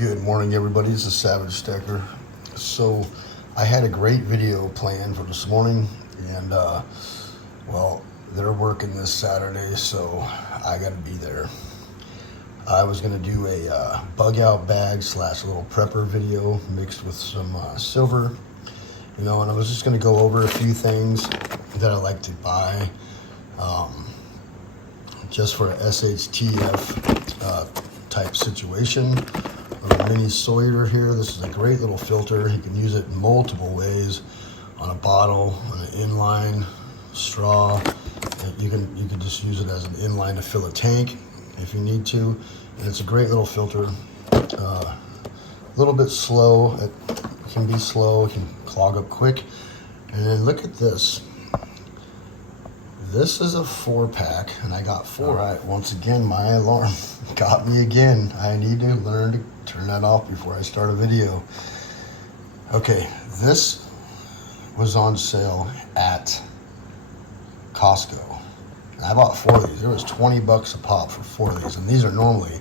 Good morning, everybody. This is Savagestacker. So I had a great video planned for this morning, and well, they're working this Saturday, so I got to be there. I was going to do a bug out bag / little prepper video mixed with some silver, and I was just going to go over a few things that I like to buy just for a SHTF type situation. A mini Sawyer here. This is a great little filter. You can use it in multiple ways, on a bottle, on an inline straw. You can just use it as an inline to fill a tank if you need to. And it's a great little filter. A little bit slow. It can be slow. It can clog up quick. And then look at this. This is a 4-pack, and I got 4. All right, once again, my alarm got me again. I need to learn to turn that off before I start a video. Okay, this was on sale at Costco. And I bought 4 of these. There was 20 bucks a pop for 4 of these, and these are normally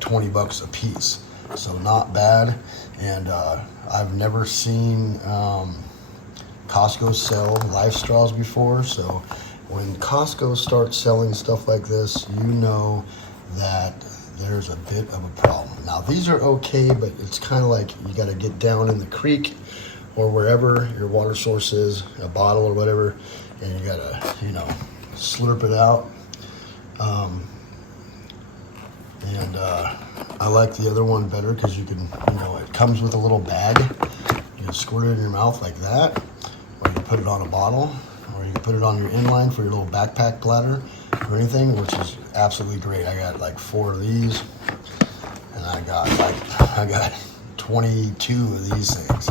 20 bucks a piece. So not bad. And I've never seen Costco sell life straws before, so when Costco starts selling stuff like this, you know that there's a bit of a problem. Now these are okay, but it's kind of like you got to get down in the creek or wherever your water source is, a bottle or whatever, and you got to, slurp it out. I like the other one better because you can, it comes with a little bag. You can squirt it in your mouth like that, or you can put it on a bottle, or you can put it on your inline for your little backpack bladder or anything, which is absolutely great. I got like 4 of these, and I got 22 of these things.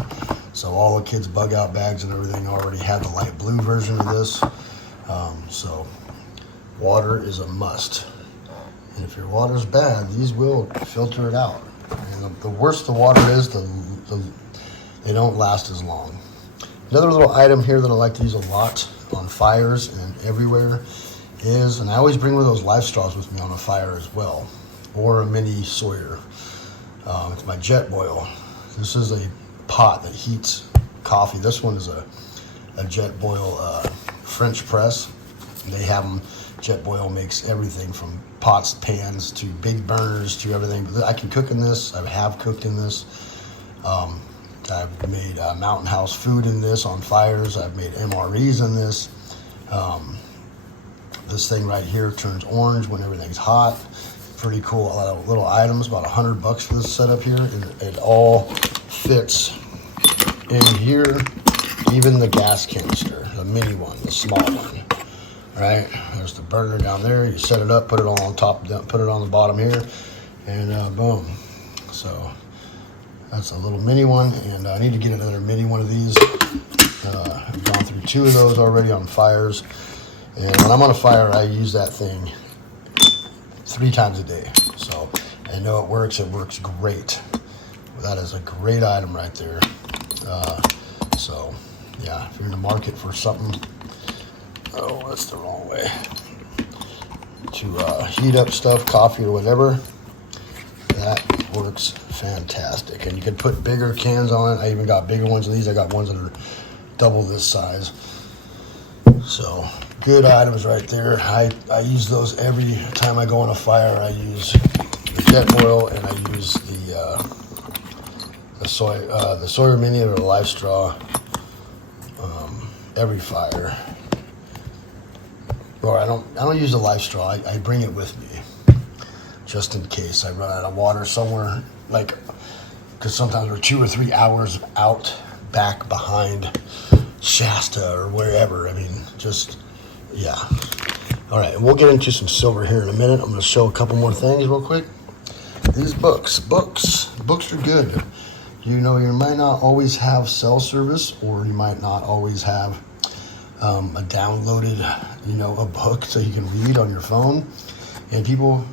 So all the kids' bug out bags and everything already have the light blue version of this. So water is a must. And if your water's bad, these will filter it out. And the worse the water is, they don't last as long. Another little item here that I like to use a lot on fires and everywhere is, and I always bring one of those life straws with me on a fire as well, or a mini Sawyer. It's my jet boil. This is a pot that heats coffee. This one is a jet boil French press. They have them. Jet boil makes everything from pots, pans, to big burners, to everything. I can cook in this. I have cooked in this. I've made Mountain House food in this on fires. I've made MREs in this. This thing right here turns orange when everything's hot. Pretty cool. A lot of little items, about $100 for this setup here. It all fits in here. Even the gas canister, the mini one, the small one. Right, there's the burner down there. You set it up, put it all on top, put it on the bottom here, and boom. So that's a little mini one, and I need to get another mini one of these. I've gone through 2 of those already on fires, and when I'm on a fire, I use that thing 3 times a day. So I know it works. It works great. That is a great item right there. So yeah, if you're in the market for something. Oh, that's the wrong way. To heat up stuff, coffee or whatever, that works fantastic. And you can put bigger cans on it. I even got bigger ones of these. I got ones that are double this size. So good items right there. I use those every time I go on a fire. I use the jet oil, and I use the Sawyer Mini or the Life Straw every fire. Or I don't use a life straw. I bring it with me just in case I run out of water somewhere, because sometimes we're 2 or 3 hours out back behind Shasta or wherever. I mean, yeah. All right, and we'll get into some silver here in a minute. I'm going to show a couple more things real quick. These books are good. You might not always have cell service, or you might not always have a downloaded, a book so you can read on your phone. And people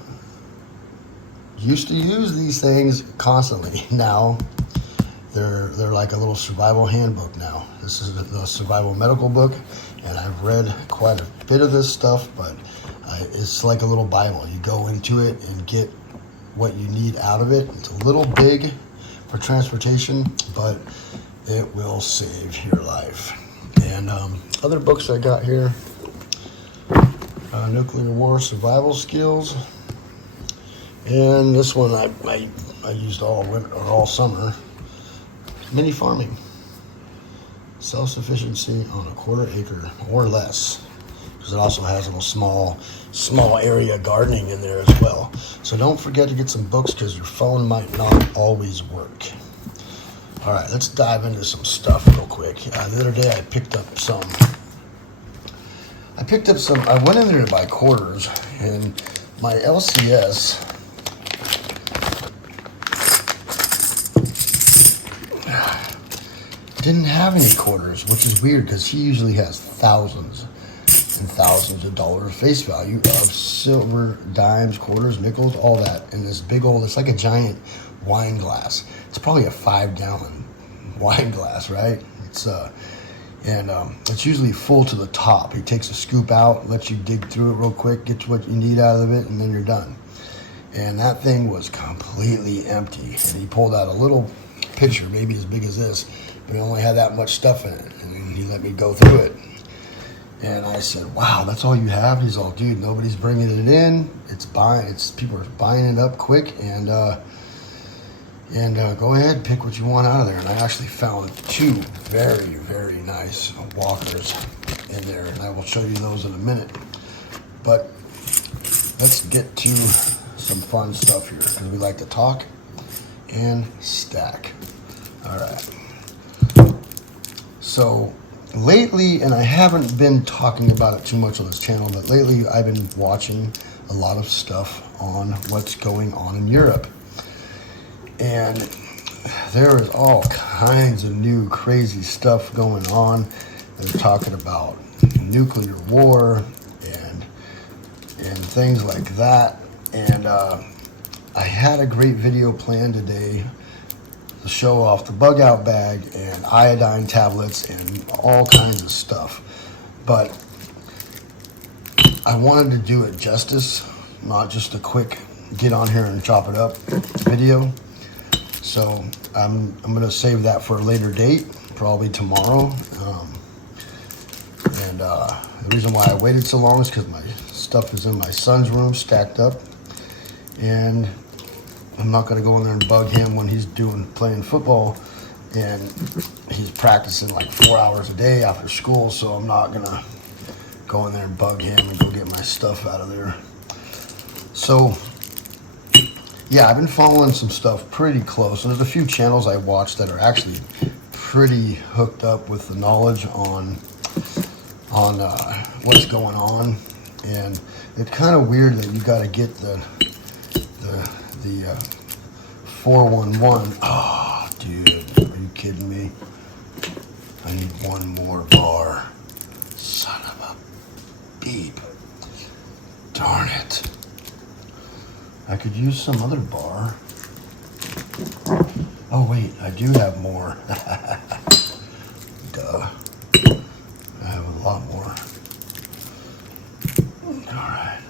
used to use these things constantly. Now they're like a little survival handbook now. This is the survival medical book, and I've read quite a bit of this stuff, but it's like a little Bible. You go into it and get what you need out of it. It's a little big for transportation, but it will save your life. And other books I got here, Nuclear War Survival Skills. And this one I used all winter or all summer. Mini farming. Self-sufficiency on a quarter acre or less. Because it also has a little small area gardening in there as well. So don't forget to get some books because your phone might not always work. All right, let's dive into some stuff real quick. The other day I picked up some. I went in there to buy quarters, and my LCS didn't have any quarters, which is weird because he usually has thousands and thousands of dollars face value of silver, dimes, quarters, nickels, all that in this big old, it's like a giant wine glass. It's probably a 5-gallon wine glass, right? It's usually full to the top. He takes a scoop out, lets you dig through it real quick, get what you need out of it, and then you're done. And that thing was completely empty. And he pulled out a little pitcher, maybe as big as this, but it only had that much stuff in it. And he let me go through it. And I said, wow, that's all you have? He's all, dude, nobody's bringing it in. People are buying it up quick, and go ahead, pick what you want out of there. And I actually found 2 very, very nice walkers in there, and I will show you those in a minute. But let's get to some fun stuff here, because we like to talk and stack. All right. So lately, and I haven't been talking about it too much on this channel, but lately I've been watching a lot of stuff on what's going on in Europe. And there is all kinds of new crazy stuff going on. They're talking about nuclear war and things like that. And I had a great video planned today to show off the bug out bag and iodine tablets and all kinds of stuff. But I wanted to do it justice, not just a quick get on here and chop it up video. So I'm going to save that for a later date, probably tomorrow. The reason why I waited so long is because my stuff is in my son's room stacked up. And I'm not going to go in there and bug him when he's playing football. And he's practicing like 4 hours a day after school. So I'm not going to go in there and bug him and go get my stuff out of there. So yeah, I've been following some stuff pretty close, and there's a few channels I watch that are actually pretty hooked up with the knowledge on what's going on. And it's kind of weird that you got to get the 411. Oh, dude, are you kidding me? I need one more bar. Son of a beep. Darn it. I could use some other bar. Oh wait, I do have more. Duh. I have a lot more. Alright.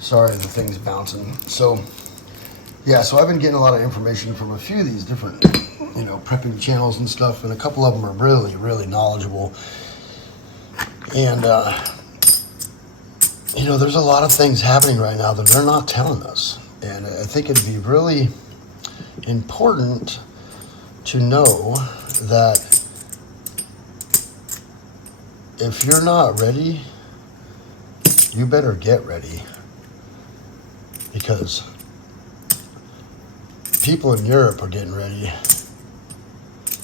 Sorry, the thing's bouncing. So, yeah, so I've been getting a lot of information from a few of these different, prepping channels and stuff, and a couple of them are really, really knowledgeable. And, there's a lot of things happening right now that they're not telling us. And I think it'd be really important to know that if you're not ready, you better get ready. Because people in Europe are getting ready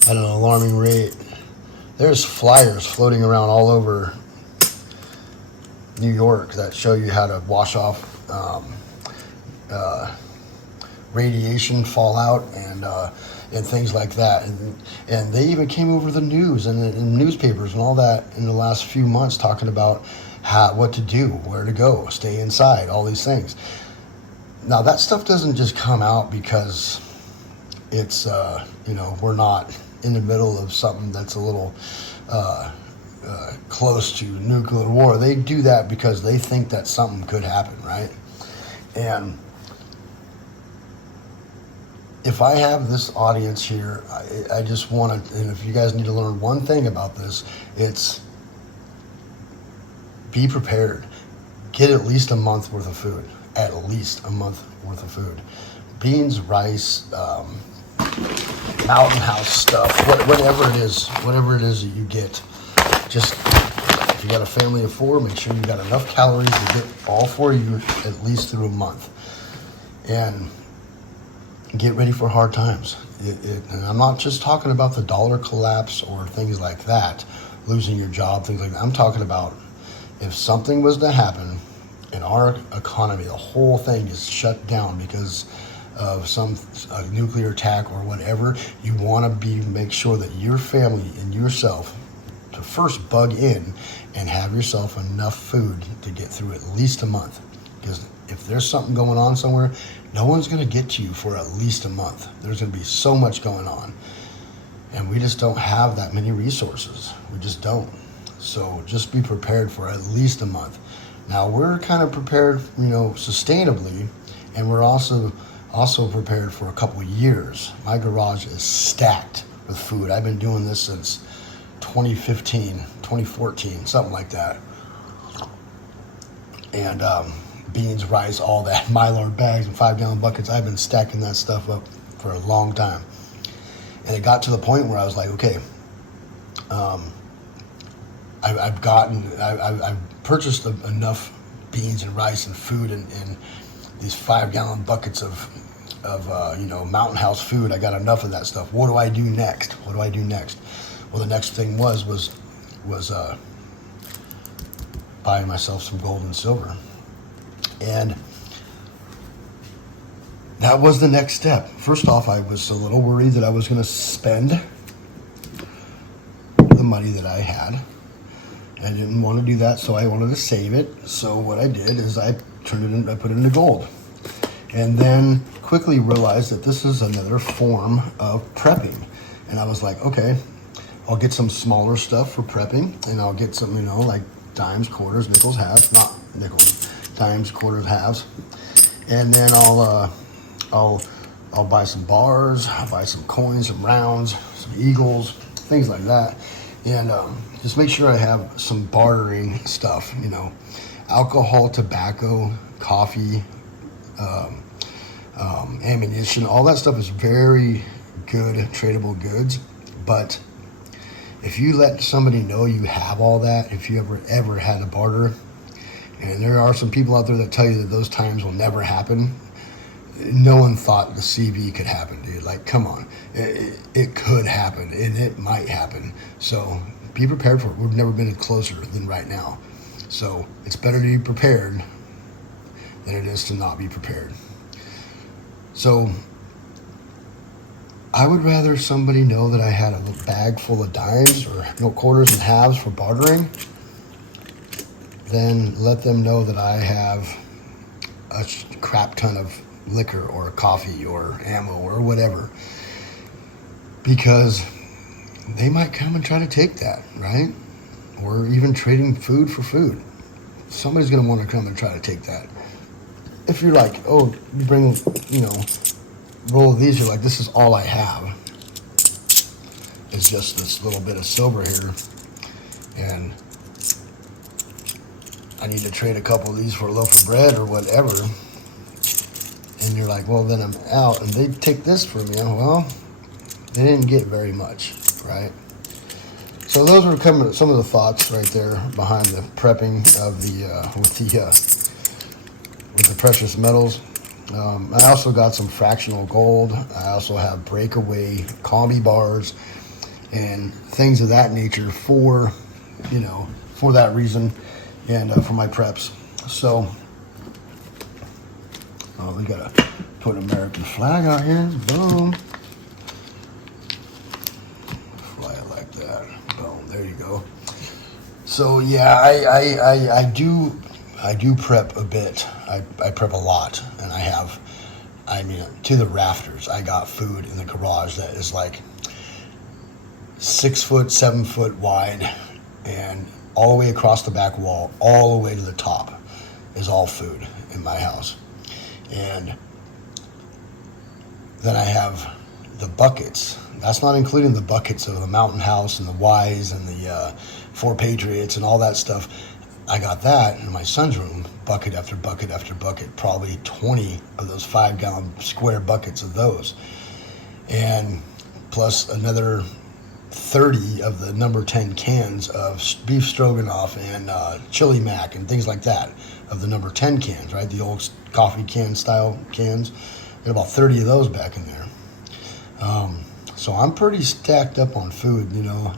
at an alarming rate. There's flyers floating around all over New York that show you how to wash off radiation fallout and things like that, and they even came over the news and the newspapers and all that in the last few months talking about what to do, where to go, stay inside, all these things. Now that stuff doesn't just come out because it's we're not in the middle of something that's a little close to nuclear war. They do that because they think that something could happen, right? And if I have this audience here, I just want to, and if you guys need to learn one thing about this, it's be prepared. Get at least a month worth of food. At least a month worth of food. Beans, rice, Mountain House stuff, whatever it is that you get. Just, if you got a family of 4, make sure you got enough calories to get all 4 of you at least through a month. And get ready for hard times. And I'm not just talking about the dollar collapse or things like that, losing your job, things like that. I'm talking about if something was to happen in our economy, the whole thing is shut down because of some nuclear attack or whatever, you want to make sure that your family and yourself to first bug in and have yourself enough food to get through at least a month. Because if there's something going on somewhere, no one's going to get to you for at least a month. There's going to be so much going on. And we just don't have that many resources. We just don't. So just be prepared for at least a month. Now, we're kind of prepared, sustainably, and we're also prepared for a couple of years. My garage is stacked with food. I've been doing this since 2015, 2014, something like that. And beans, rice, all that, Mylar bags and 5-gallon buckets. I've been stacking that stuff up for a long time. And it got to the point where I was like, okay, I've purchased enough beans and rice and food and these 5-gallon buckets of Mountain House food. I got enough of that stuff. What do I do next? Well, the next thing was buying myself some gold and silver. And that was the next step. First off, I was a little worried that I was going to spend the money that I had. I didn't want to do that, so I wanted to save it. So what I did is I put it into gold. And then quickly realized that this is another form of prepping. And I was like, okay, I'll get some smaller stuff for prepping, and I'll get some, like dimes, quarters, nickels, halves, not nickels, dimes, quarters, halves. And then I'll buy some bars, I'll buy some coins, some rounds, some eagles, things like that. And just make sure I have some bartering stuff, alcohol, tobacco, coffee, ammunition. All that stuff is very good tradable goods. But if you let somebody know you have all that, if you ever had a barter, and there are some people out there that tell you that those times will never happen, no one thought the CV could happen, dude. Like, come on. It could happen, and it might happen. So be prepared for it. We've never been closer than right now. So it's better to be prepared than it is to not be prepared. So I would rather somebody know that I had a little bag full of dimes or quarters and halves for bartering than let them know that I have a crap ton of liquor or coffee or ammo or whatever, because they might come and try to take that, right? Or even trading food for food. Somebody's going to want to come and try to take that. If you're like, oh, you bring, roll of these, you're like, this is all I have. It's just this little bit of silver here, and I need to trade a couple of these for a loaf of bread or whatever. And you're like, well, then I'm out. And they take this from you. Well, they didn't get very much, right? So those were some of the thoughts right there behind the prepping of with the precious metals. I also got some fractional gold. I also have breakaway combi bars and things of that nature for that reason and for my preps. So we gotta put an American flag out here. Boom. Fly it like that. Boom. There you go. So yeah, I do prep a bit. I prep a lot, and to the rafters. I got food in the garage that is like 6 foot, 7 foot wide, and all the way across the back wall, all the way to the top, is all food in my house. And then I have the buckets. That's not including the buckets of the Mountain House and the Wise and the Four Patriots and all that stuff. I got that in my son's room, bucket after bucket after bucket, probably 20 of those 5-gallon square buckets of those. And plus another 30 of the number 10 cans of beef stroganoff and chili mac and things like that, of the number 10 cans, right? The old coffee can style cans. Got about 30 of those back in there. So I'm pretty stacked up on food, you know,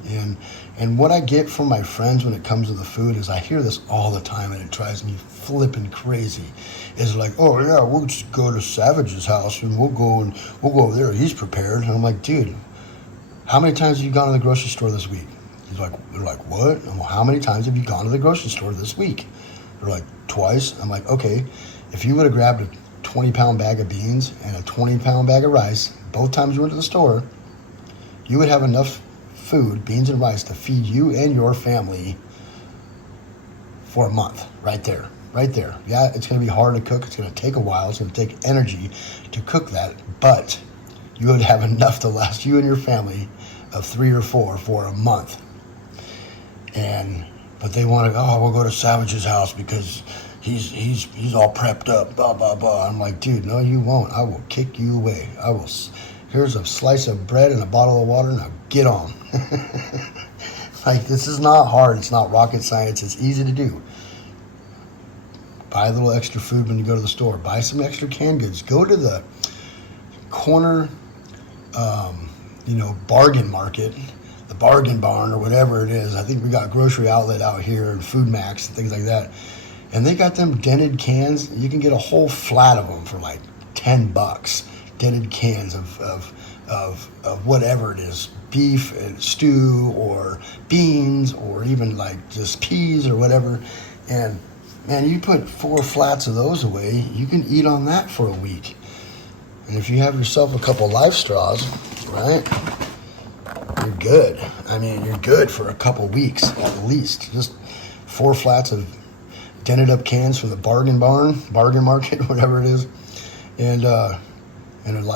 and what I get from my friends when it comes to the food is I hear this all the time, and it drives me flipping crazy. Is like, oh yeah, we'll just go to Savage's house and we'll go over there. He's prepared. And I'm like, dude, how many times have you gone to the grocery store this week? They're like, what? I'm like, how many times have you gone to the grocery store this week? They're like, twice. I'm like, okay, if you would have grabbed a 20-pound bag of beans and a 20-pound bag of rice both times you went to the store, you would have enough food, beans and rice, to feed you and your family for a month, right there. Yeah, it's going to be hard to cook. It's going to take a while. It's going to take energy to cook that, but you would have enough to last you and your family of 3 or 4 for a month. But they want to, we'll go to Savage's house because he's all prepped up, blah, blah, blah. I'm like, dude, no, you won't. I will kick you away. Here's a slice of bread and a bottle of water, now get on. Like, this is not hard. It's not rocket science. It's easy to do. Buy a little extra food when you go to the store. Buy some extra canned goods. Go to the corner, bargain market, the bargain barn or whatever it is. I think we got Grocery Outlet out here and Food Max and things like that. And they got them dented cans. You can get a whole flat of them for like $10. Dented cans of whatever it is, beef and stew or beans or even like just peas or whatever. And man, you put 4 flats of those away, you can eat on that for a week. And if you have yourself a couple Life Straws, right, you're good. I mean, you're good for a couple weeks at least. Just 4 flats of dented up cans from the bargain market, whatever it is. And a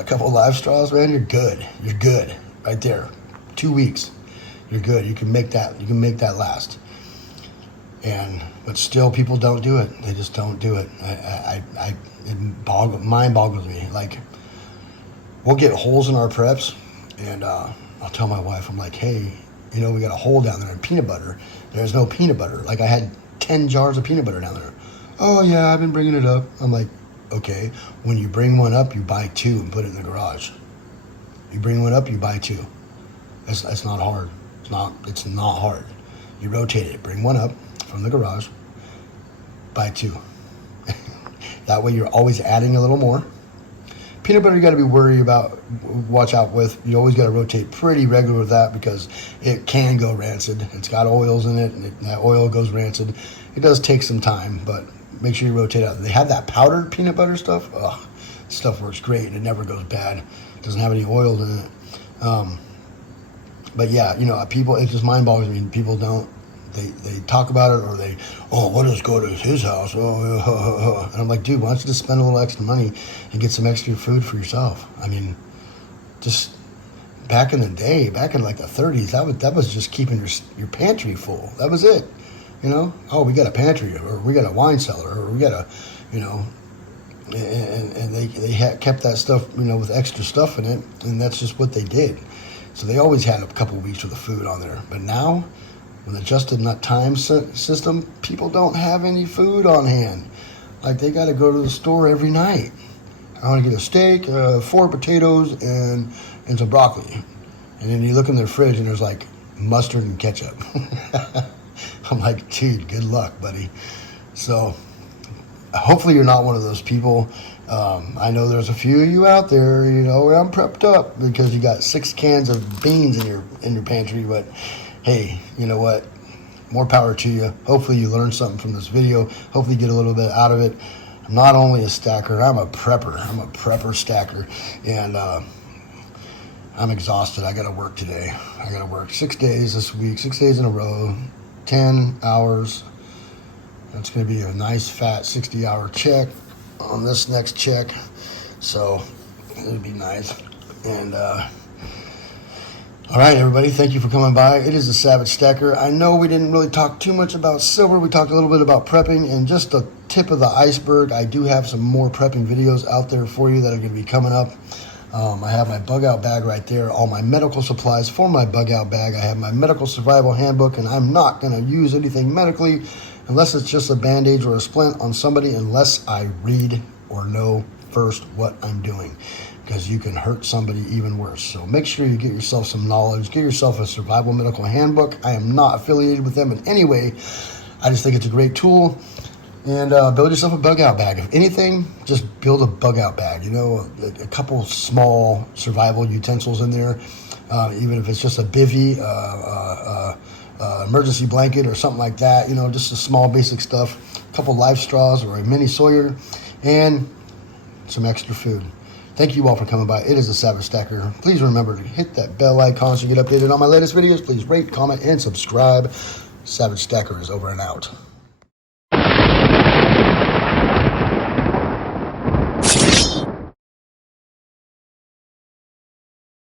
couple of Life Straws, man, you're good. You're good right there. 2 weeks, you're good. You can make that last. But still, people don't do it. They just don't do it. Mind boggles me. Like, we'll get holes in our preps, and I'll tell my wife, I'm like, hey, we got a hole down there in peanut butter. There's no peanut butter. Like, I had 10 jars of peanut butter down there. Oh yeah, I've been bringing it up. I'm like, okay, when you bring one up, you buy 2 and put it in the garage. You bring one up, you buy 2. That's not hard. It's not hard. You rotate it. Bring one up from the garage, buy 2. That way you're always adding a little more. Peanut butter you got to be worried about, watch out with. You always got to rotate pretty regular with that because it can go rancid. It's got oils in it, and that oil goes rancid. It does take some time, but make sure you rotate out. They have that powdered peanut butter stuff. Stuff works great. It never goes bad. It doesn't have any oil in it. But yeah, people, it just mind boggles me. People don't, they talk about it, or we'll just go to his house. And I'm like, dude, why don't you just spend a little extra money and get some extra food for yourself? I mean, just back in the day, back in like the 30s, that was just keeping your pantry full. That was it. We got a pantry, or we got a wine cellar, or we got a, and they kept that stuff, with extra stuff in it, and that's just what they did. So they always had a couple weeks worth of food on there. But now, with the just-in-time system, people don't have any food on hand. Like, they got to go to the store every night. I want to get a steak, 4 potatoes, and some broccoli. And then you look in their fridge, and there's like mustard and ketchup. I'm like, dude, good luck, buddy. So hopefully you're not one of those people. I know there's a few of you out there, where I'm prepped up because you got 6 cans of beans in your pantry. But hey, you know what? More power to you. Hopefully you learned something from this video. Hopefully you get a little bit out of it. I'm not only a stacker, I'm a prepper. I'm a prepper stacker. And I'm exhausted. I got to work today. I got to work 6 days this week, 6 days in a row, 10 hours. That's going to be a nice fat 60-hour check on this next check. So it'll be nice. And all right, everybody, thank you for coming by. It is the Savagestacker. I know we didn't really talk too much about silver. We talked a little bit about prepping, and just the tip of the iceberg, I do have some more prepping videos out there for you that are going to be coming up. I have my bug out bag right there, all my medical supplies for my bug out bag. I have my medical survival handbook, and I'm not going to use anything medically unless it's just a bandage or a splint on somebody, unless I read or know first what I'm doing, because you can hurt somebody even worse. So make sure you get yourself some knowledge, get yourself a survival medical handbook. I am not affiliated with them in any way. I just think it's a great tool. And build yourself a bug out bag. If anything, just build a bug out bag. You know, a couple small survival utensils in there, even if it's just a bivy, emergency blanket or something like that. You know, just a small basic stuff. A couple life straws or a mini Sawyer, and some extra food. Thank you all for coming by. It is the Savagestacker. Please remember to hit that bell icon so you get updated on my latest videos. Please rate, comment, and subscribe. Savagestacker is over and out.